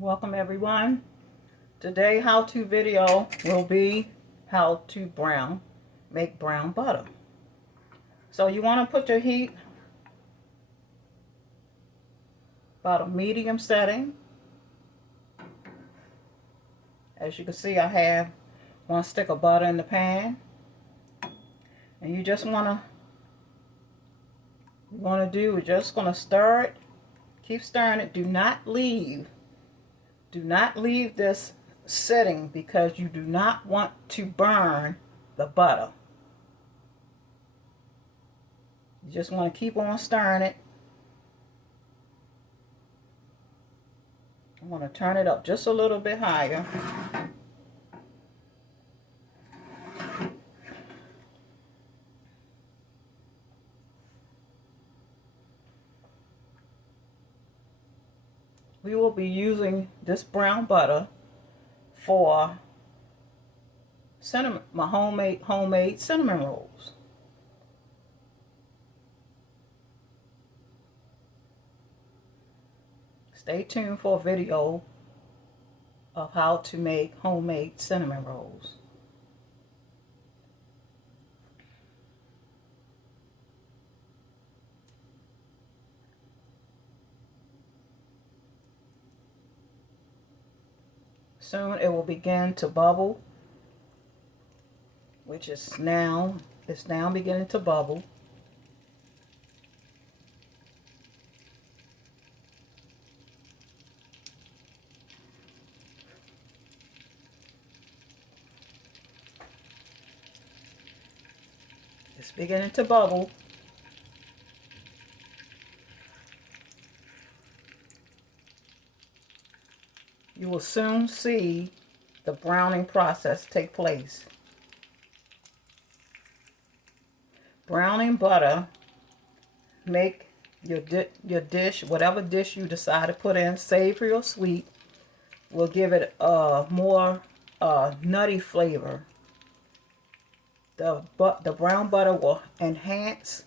Welcome everyone. Today how-to video will be how to make brown butter. So you want to put your heat about a medium setting. As you can see, I have 1 stick of butter in the pan. And you just want to stir it. Keep stirring it. Do not leave this setting because you do not want to burn the butter. You just want to keep on stirring it. I want to turn it up just a little bit higher. We will be using this brown butter for my homemade cinnamon rolls. Stay tuned for a video of how to make homemade cinnamon rolls. Soon it will begin to bubble, which is now beginning to bubble. It's beginning to bubble. You will soon see the browning process take place. Browning butter, make your dish, whatever dish you decide to put in, savory or sweet, will give it a more nutty flavor. The brown butter will enhance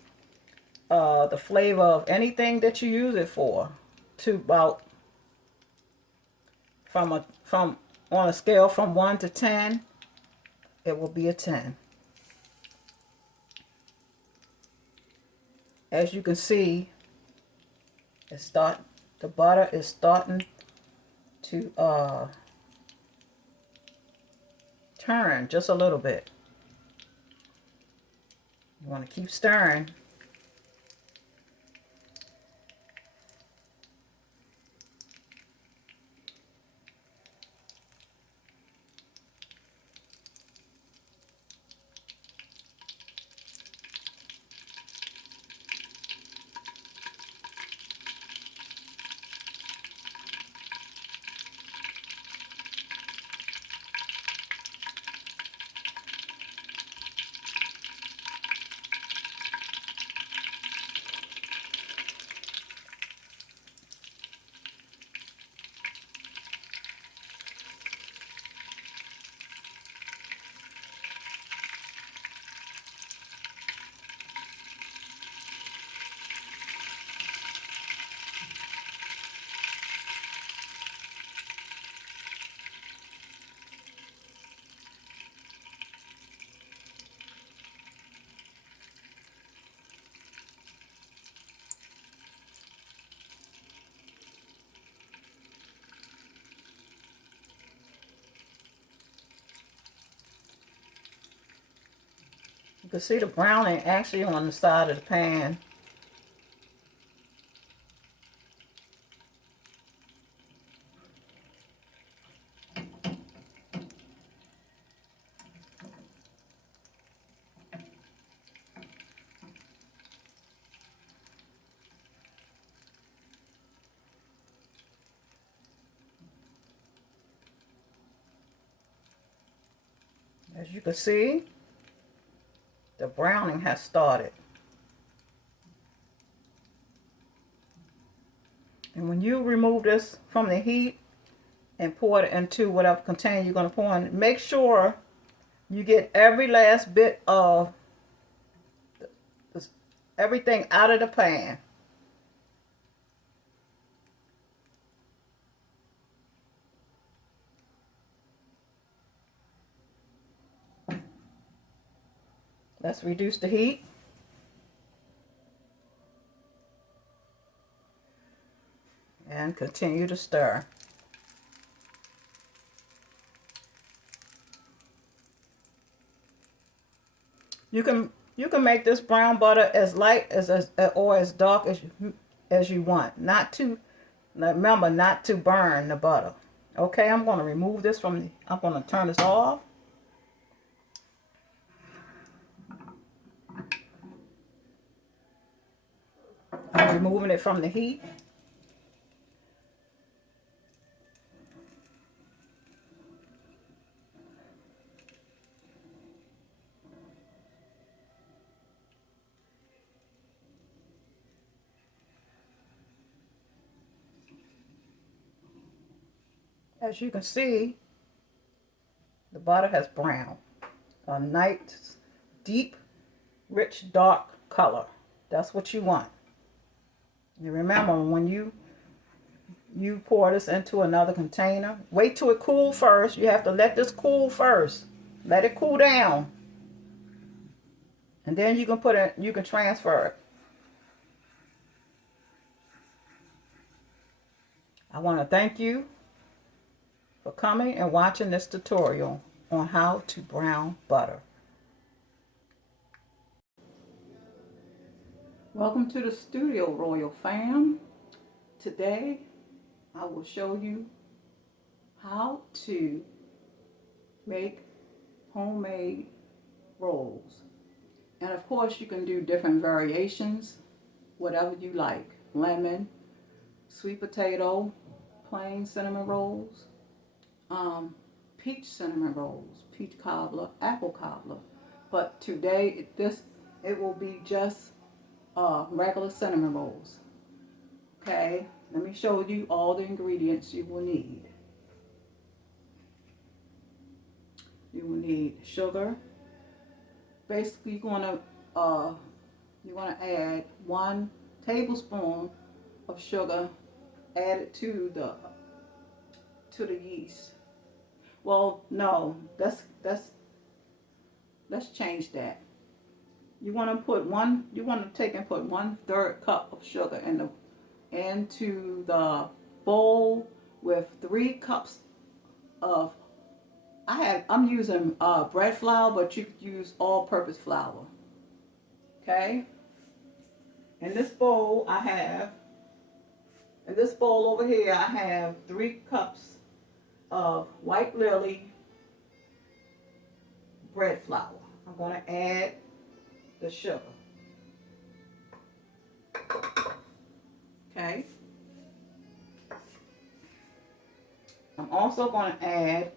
the flavor of anything that you use it for to about from on a scale from 1 to 10, it will be a 10. As you can see, the butter is starting to turn just a little bit. You want to keep stirring. You can see the browning actually on the side of the pan. As you can see, the browning has started. And when you remove this from the heat and pour it into whatever container you're going to pour in, make sure you get every last bit of everything out of the pan. Let's reduce the heat. And continue to stir. You can make this brown butter as light as or as dark as you want. Not to remember not to burn the butter. Okay, I'm going to remove this from the, I'm going to turn this off. I'm removing it from the heat. As you can see, the butter has browned. A nice, deep, rich, dark color. That's what you want. You remember when you pour this into another container, wait till it cool first. You have to let this cool first. Let it cool down. And then you can put it, you can transfer it. I want to thank you for coming and watching this tutorial on how to brown butter. Welcome to the studio, Royal Fam. Today I will show you how to make homemade rolls. And of course you can do different variations, whatever you like. Lemon, sweet potato, plain cinnamon rolls, peach cinnamon rolls, peach cobbler, apple cobbler. But today it will be just regular cinnamon rolls. Okay, let me show you all the ingredients you will need. You will need sugar. Basically, you're gonna add 1 tablespoon of sugar added to the yeast. Well, no, let's change that. You want to put take and put 1/3 cup of sugar into the bowl with 3 cups of, I'm using bread flour, but you could use all-purpose flour. Okay. In this bowl over here, I have 3 cups of white lily bread flour. I'm going to add the sugar. Okay. I'm also going to add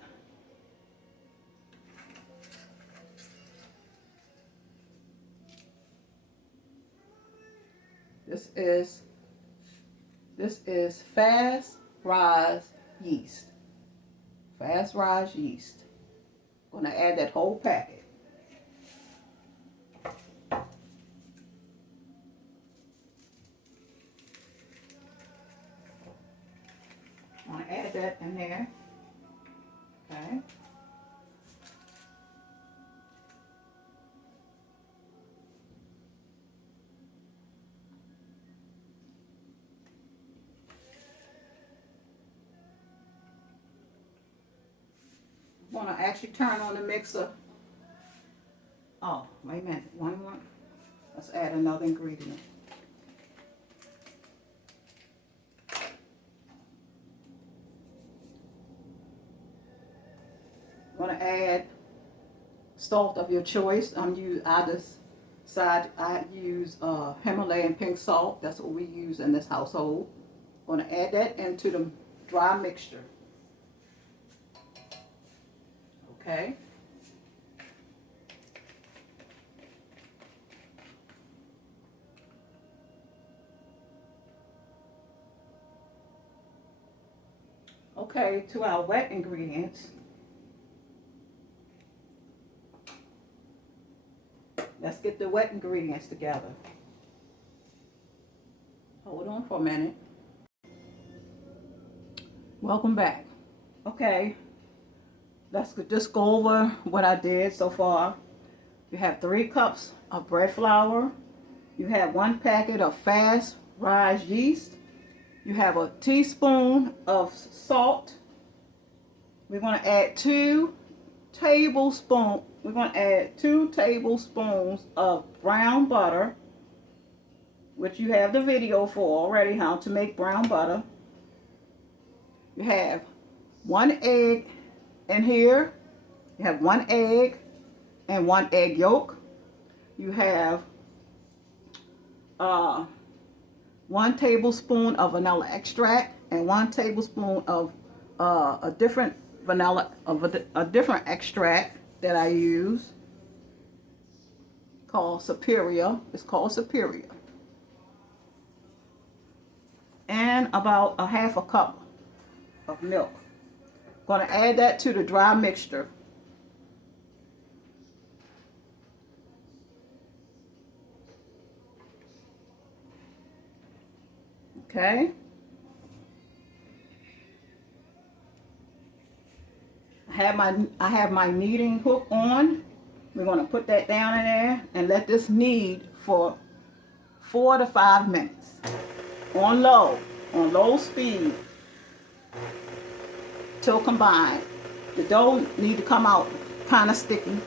this is fast rise yeast. Fast rise yeast. I'm going to add that whole packet. I'm going to add that in there. Okay. I'm going to actually turn on the mixer. Oh, wait a minute. One more. Let's add another ingredient. I'm going to add salt of your choice. I use Himalayan pink salt. That's what we use in this household. I'm going to add that into the dry mixture. Okay. Okay, to our wet ingredients. Let's get the wet ingredients together. Hold on for a minute. Welcome back. Okay, let's just go over what I did so far. You have 3 cups of bread flour. You have 1 packet of fast rise yeast. You have a teaspoon of salt. We're going to add 2 tablespoons. We're going to add 2 tablespoons of brown butter, which you have the video for already, how to make brown butter. You have 1 egg in here. You have 1 egg and 1 egg yolk. You have 1 tablespoon of vanilla extract and 1 tablespoon of a different extract that I use called Superior. It's called Superior. And about a half a cup of milk. Going to add that to the dry mixture. Okay. I have my kneading hook on. We're going to put that down in there and let this knead for 4 to 5 minutes on low speed till combined. The dough need to come out kind of sticky.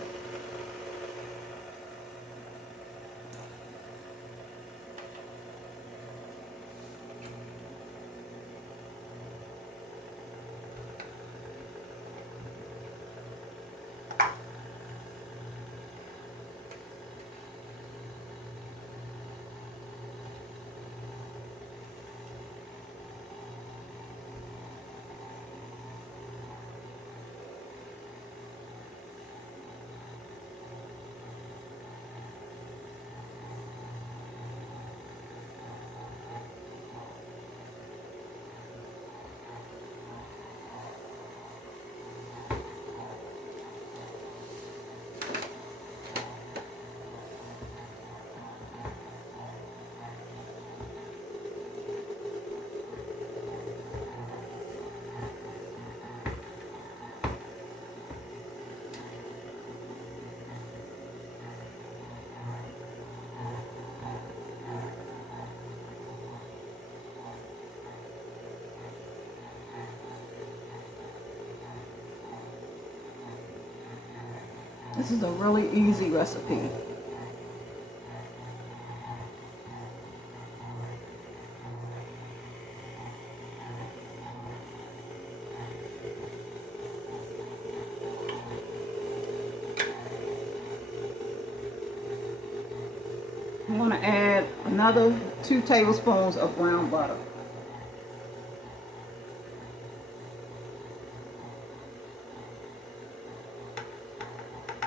This is a really easy recipe. I'm going to add another 2 tablespoons of brown butter.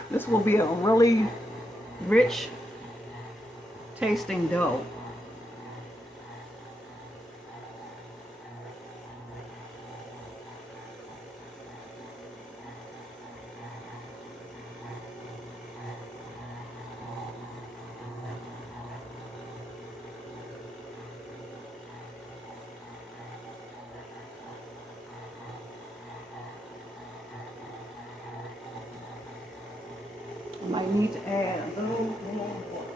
This will be a really rich tasting dough. I might need to add a little more water.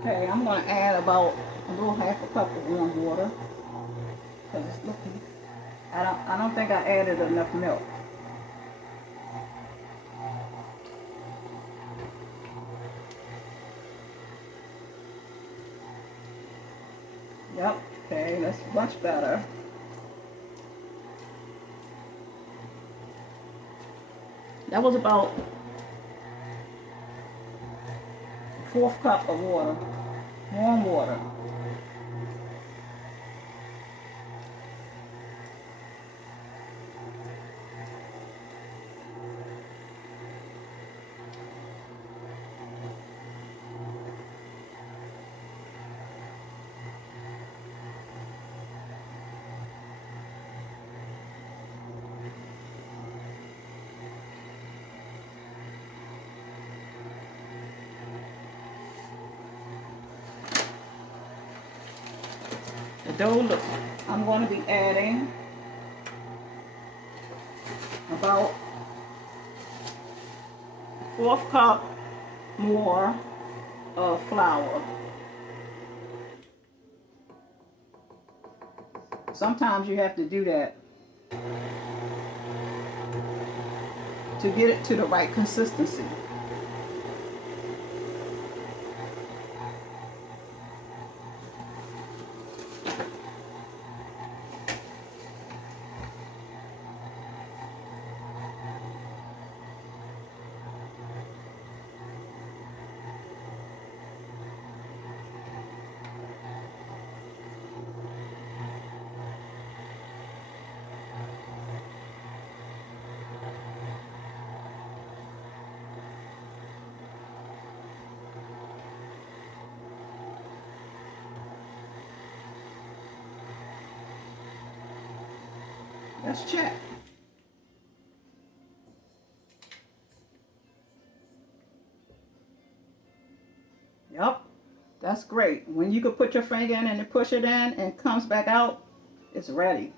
Okay, I'm going to add about a little half a cup of warm water because it's looking. I don't think I added enough milk. Yep. Okay, that's much better. That was about 1/4 cup of water, warm water. dough look. I'm going to be adding about 1/4 cup more of flour. Sometimes you have to do that to get it to the right consistency. Let's check. Yep, that's great. When you can put your finger in and push it in and it comes back out, it's ready.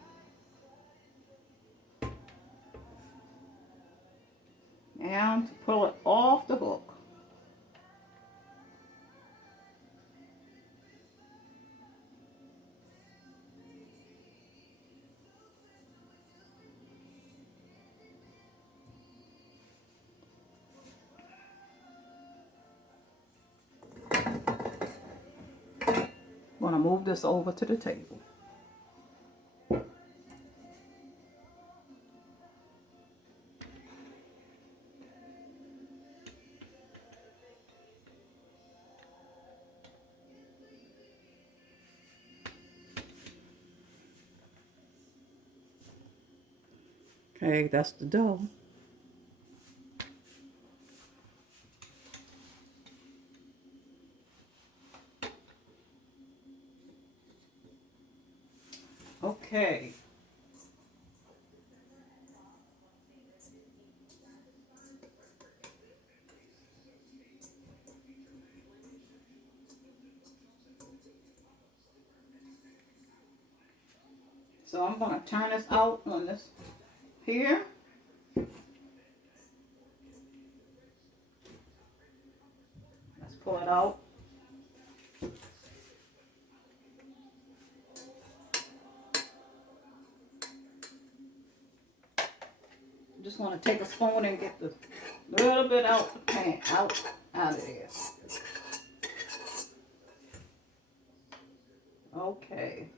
Now to pull it off the hook. I'm going to move this over to the table. Okay, that's the dough. Okay. So I'm going to turn this out on this here. Let's pull it out. Just want to take a spoon and get the little bit out the pan, out of there. Okay.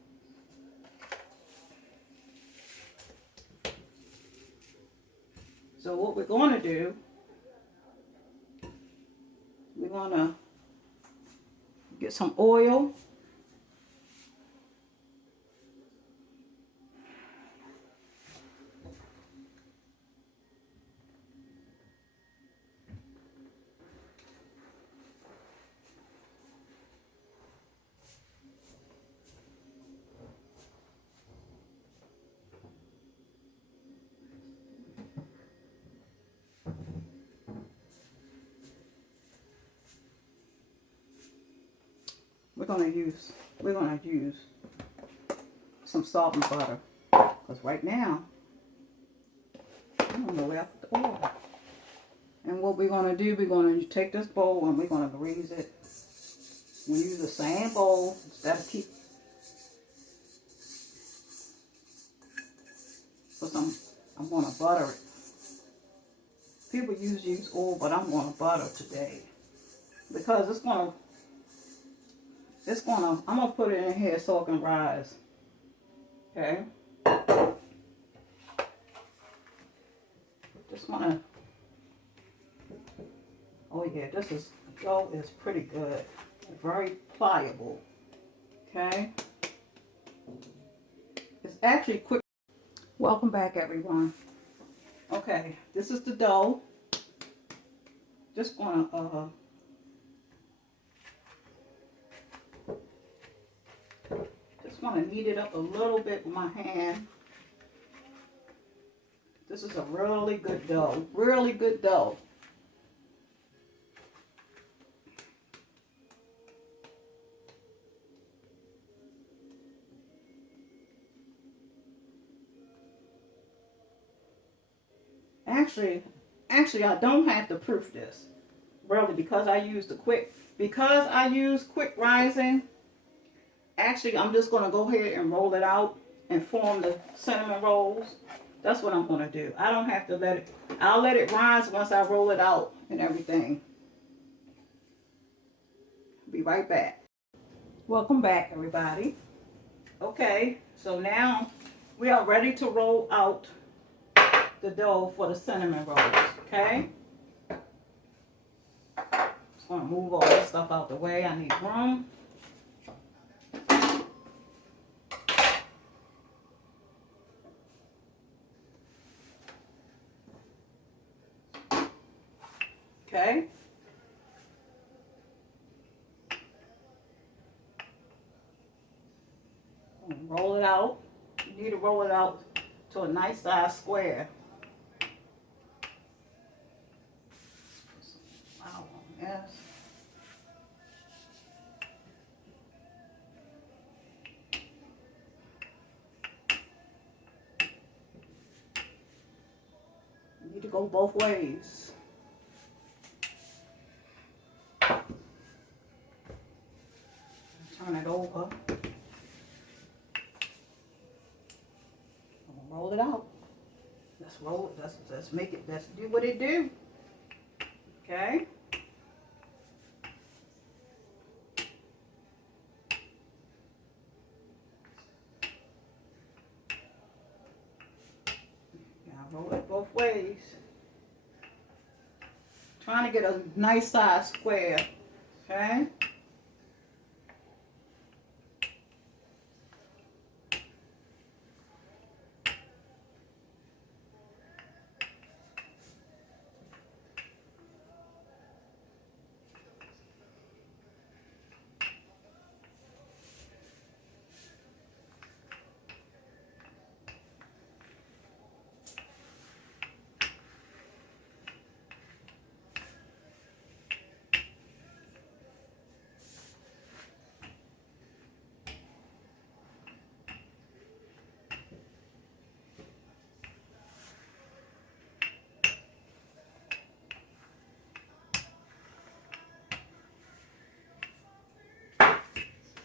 So what we're going to do, we're going to get some oil. We're gonna use some salt and butter, because right now I don't know where I put the oil. And what we're gonna do, we're gonna take this bowl and we're gonna grease it. We use the same bowl instead of I'm gonna butter it. People usually use oil, but I'm gonna butter today because I'm gonna put it in here so it can rise. Okay. Just wanna. Oh yeah, this dough is pretty good, very pliable. Okay. It's actually quick. Welcome back, everyone. Okay, this is the dough. Just want to knead it up a little bit with my hand. This is a really good dough. Really good dough. Actually, I don't have to proof this. Really, because I use quick rising. Actually, I'm just gonna go ahead and roll it out and form the cinnamon rolls. That's what I'm gonna do. I don't have to let it. I'll let it rise once I roll it out and everything. Be right back. Welcome back, everybody. Okay, so now we are ready to roll out the dough for the cinnamon rolls. Okay. Just gonna move all this stuff out the way. I need room. Okay. Roll it out. You need to roll it out to a nice size square. Put some flour on this. You need to go both ways. Turn it over. Roll it out. Let's roll it. Let's make it. Let's do what it do. Okay. Yeah, roll it both ways. Trying to get a nice size square. Okay.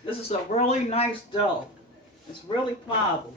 This is a really nice dough. It's really pliable.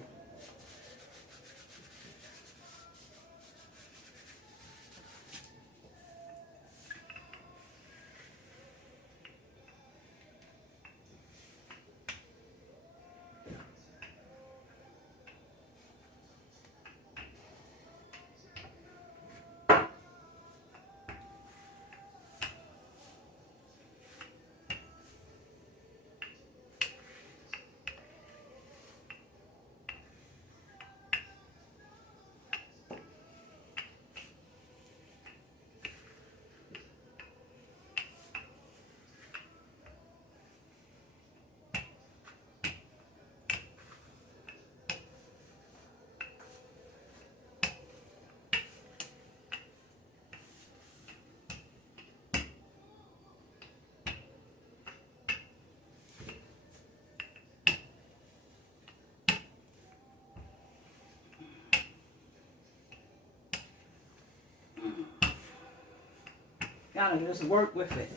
Gotta just work with it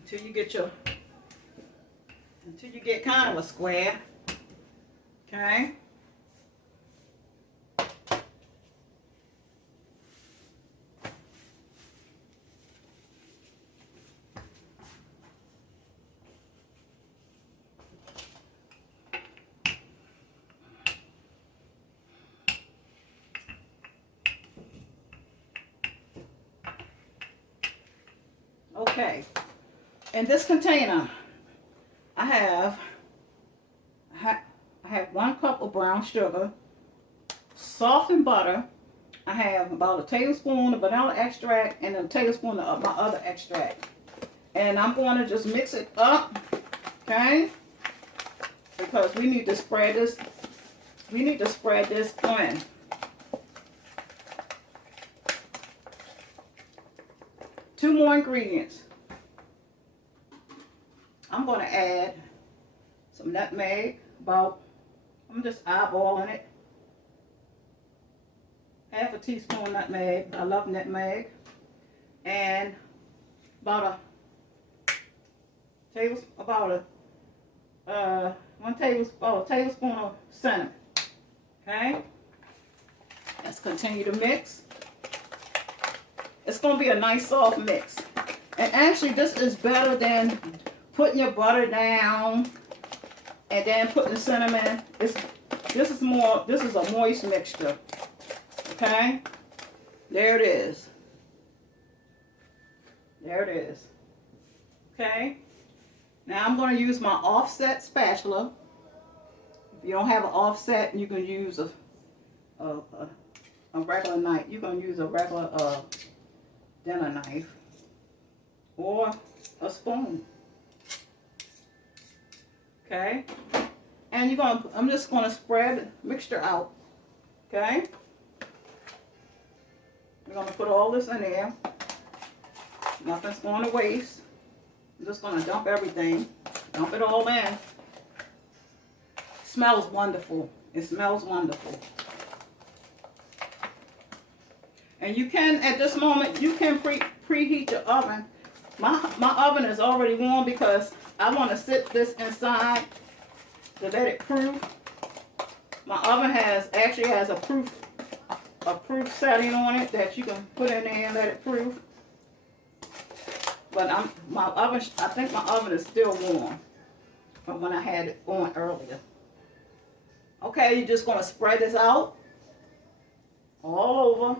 until you get kind of a square. Okay. Okay. In this container, I have 1 cup of brown sugar, softened butter. I have about a tablespoon of vanilla extract and a tablespoon of my other extract. And I'm going to just mix it up, okay? Because we need to spread this. We need to spread this on. Two more ingredients. I'm going to add some nutmeg. I'm just eyeballing it. half a teaspoon nutmeg. I love nutmeg. And about a tablespoon of cinnamon. Okay. Let's continue to mix. It's going to be a nice soft mix. And actually, this is better than putting your butter down and then putting the cinnamon. This is a moist mixture. Okay? There it is. There it is. Okay? Now I'm going to use my offset spatula. If you don't have an offset, you can use a regular knife. You can use a regular dinner knife or a spoon. Okay? And I'm just going to spread the mixture out. Okay? We're going to put all this in there. Nothing's going to waste. I'm just going to dump everything. Dump it all in. It smells wonderful. It smells wonderful. And you can, at this moment, you can preheat your oven. My oven is already warm because I want to sit this inside to let it proof. My oven actually has a proof setting on it that you can put in there and let it proof. But I think my oven is still warm from when I had it on earlier. Okay, you're just going to spread this out all over.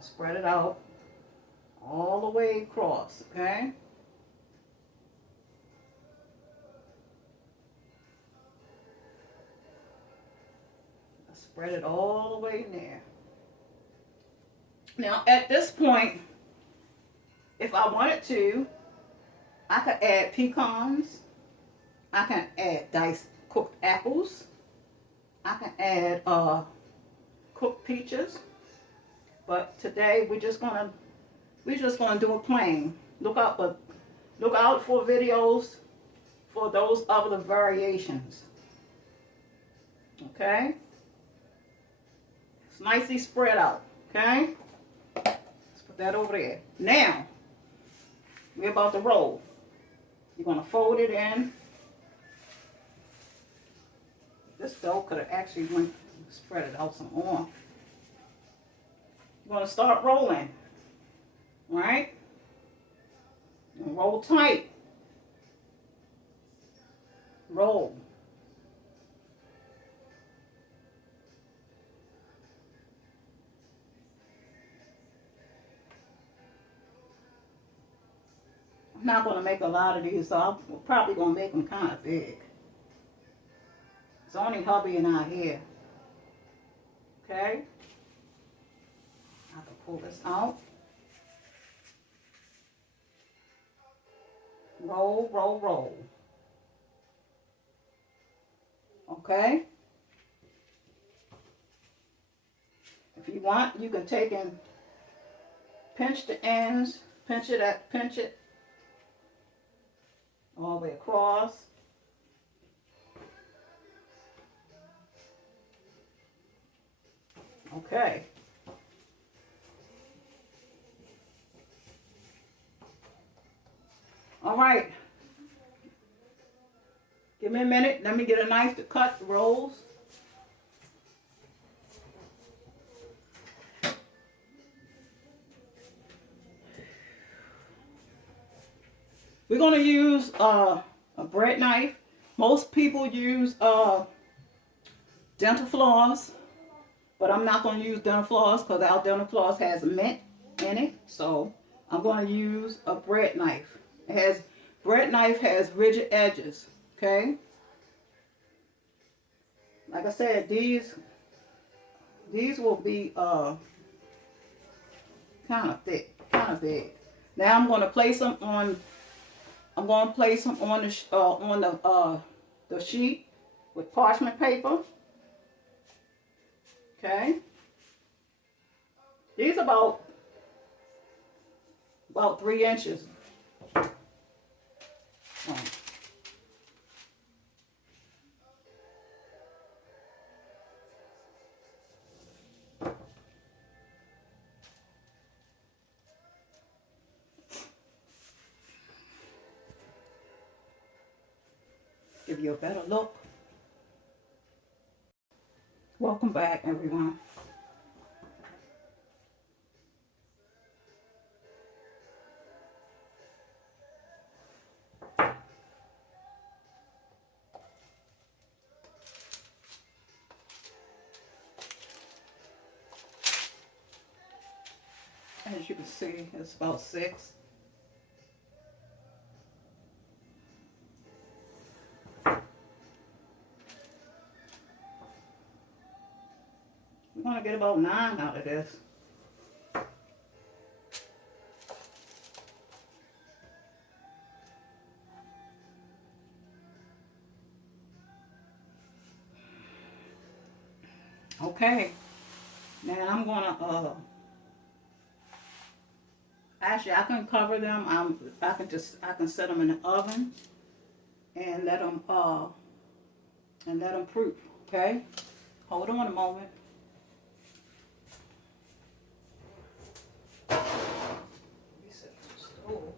Spread it out all the way across, okay? Spread it all the way in there. Now, at this point, if I wanted to, I could add pecans. I can add diced cooked apples. I can add cooked peaches. But today we're just gonna do it plain. Look out for videos for those other variations. Okay? It's nicely spread out. Okay? Let's put that over there. Now we're about to roll. You're gonna fold it in. This dough could have actually spread it out some more. You're going to start rolling, right? And roll tight. Roll. I'm not going to make a lot of these, so I'm probably going to make them kind of big. It's only hubby and I here. Okay? I can pull this out. Roll, roll, roll. Okay? If you want, you can take and pinch the ends, pinch it all the way across. Okay. All right. Give me a minute. Let me get a knife to cut the rolls. We're going to use a bread knife. Most people use dental floss, but I'm not going to use dental floss because our dental floss has mint in it. So I'm going to use a bread knife. Bread knife has rigid edges, okay? Like I said, these will be kind of thick, kind of big. Now I'm going to place them on. I'm going to place them on the sheet with parchment paper. Okay. These are about 3 inches Give you a better look. Welcome back, everyone. As you can see, it's about 6. We're going to get about 9 out of this. Okay, now I'm going to, actually I can cover them. I can set them in the oven and let them proof, okay? Hold on a moment. Reset the stove.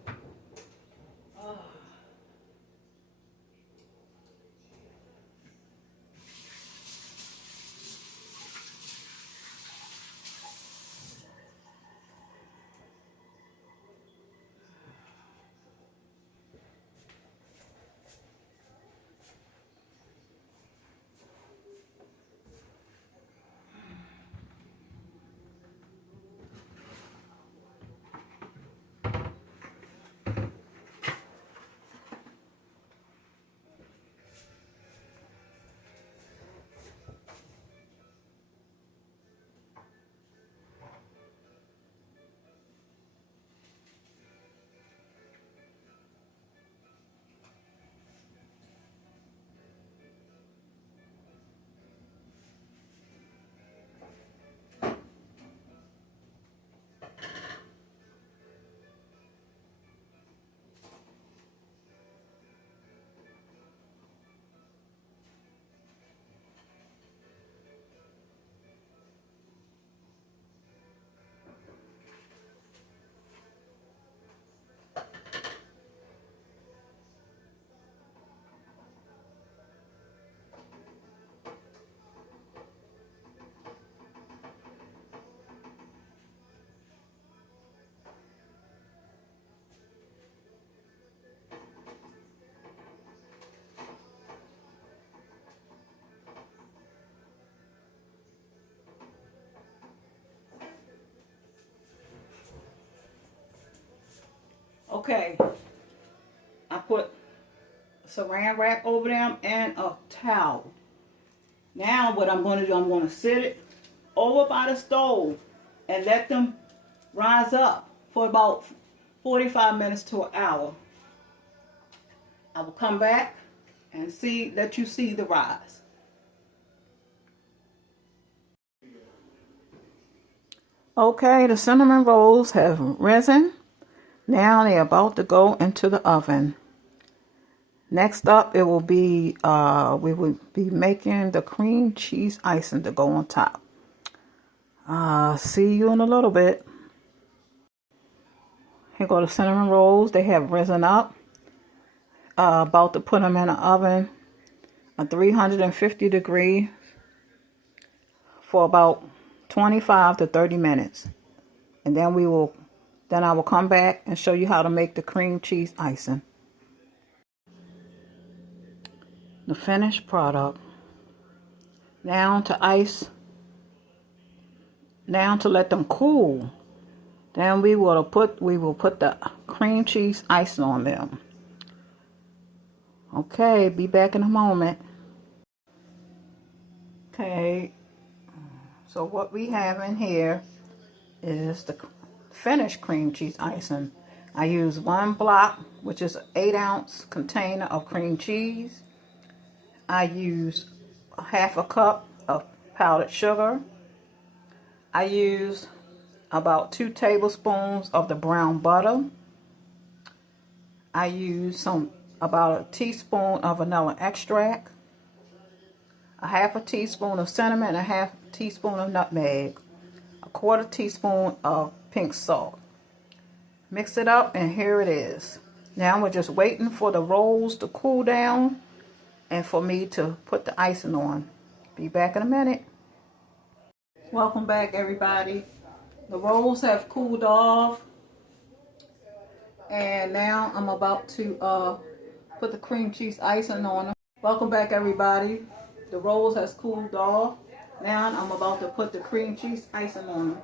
Okay, I put saran wrap over them and a towel. Now what I'm going to do, I'm going to sit it over by the stove and let them rise up for about 45 minutes to an hour. I will come back and let you see the rise. Okay, the cinnamon rolls have risen. Now they're about to go into the oven. Next up, it will be, we will be making the cream cheese icing to go on top. See you in a little bit. Here go the cinnamon rolls. They have risen up. About to put them in the oven at 350 degrees for about 25 to 30 minutes. And then I will come back and show you how to make the cream cheese icing. The finished product. Now to let them cool. Then we will put the cream cheese icing on them. Okay, be back in a moment. Okay, so what we have in here is the finished cream cheese icing. I use 1 block, which is an 8-ounce container of cream cheese. I use 1/2 cup of powdered sugar. I use about 2 tablespoons of the brown butter. I use about a teaspoon of vanilla extract, 1/2 teaspoon of cinnamon, and 1/2 teaspoon of nutmeg, 1/4 teaspoon of pink salt. Mix it up and here it is. Now we're just waiting for the rolls to cool down and for me to put the icing on. Be back in a minute. Welcome back, everybody. The rolls have cooled off, and now I'm about to put the cream cheese icing on them. Welcome back, everybody. The rolls has cooled off. Now I'm about to put the cream cheese icing on them.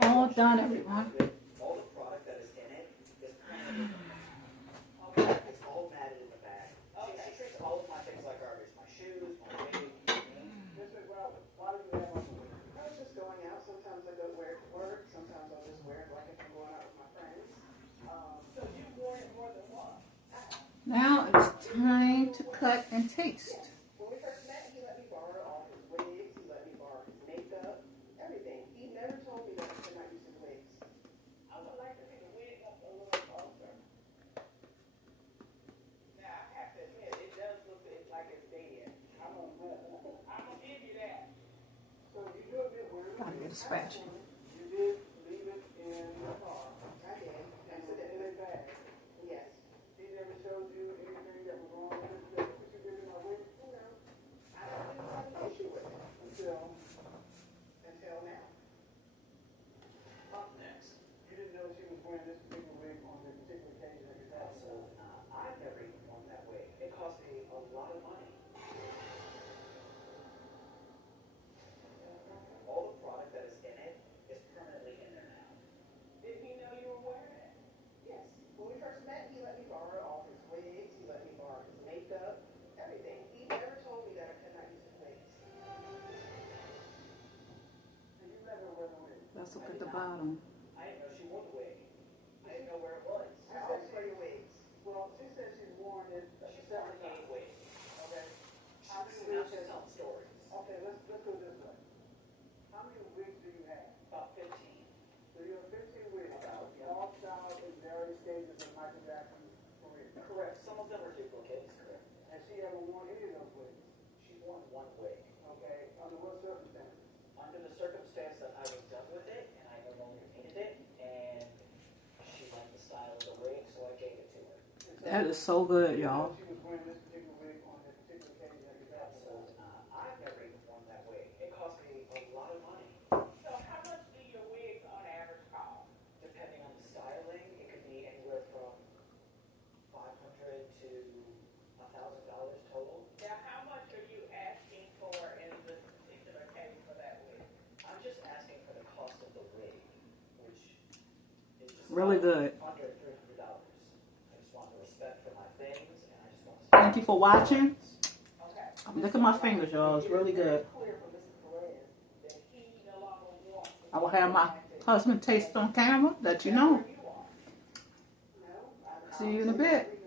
All done, everyone. Now it's time to cut and taste. Gotta get a spatula. Let's look at the bottom. That is so good, y'all. Really good. Thank you for watching. Look at my fingers, y'all. It's really good. I will have my husband taste on camera, let you know. See you in a bit.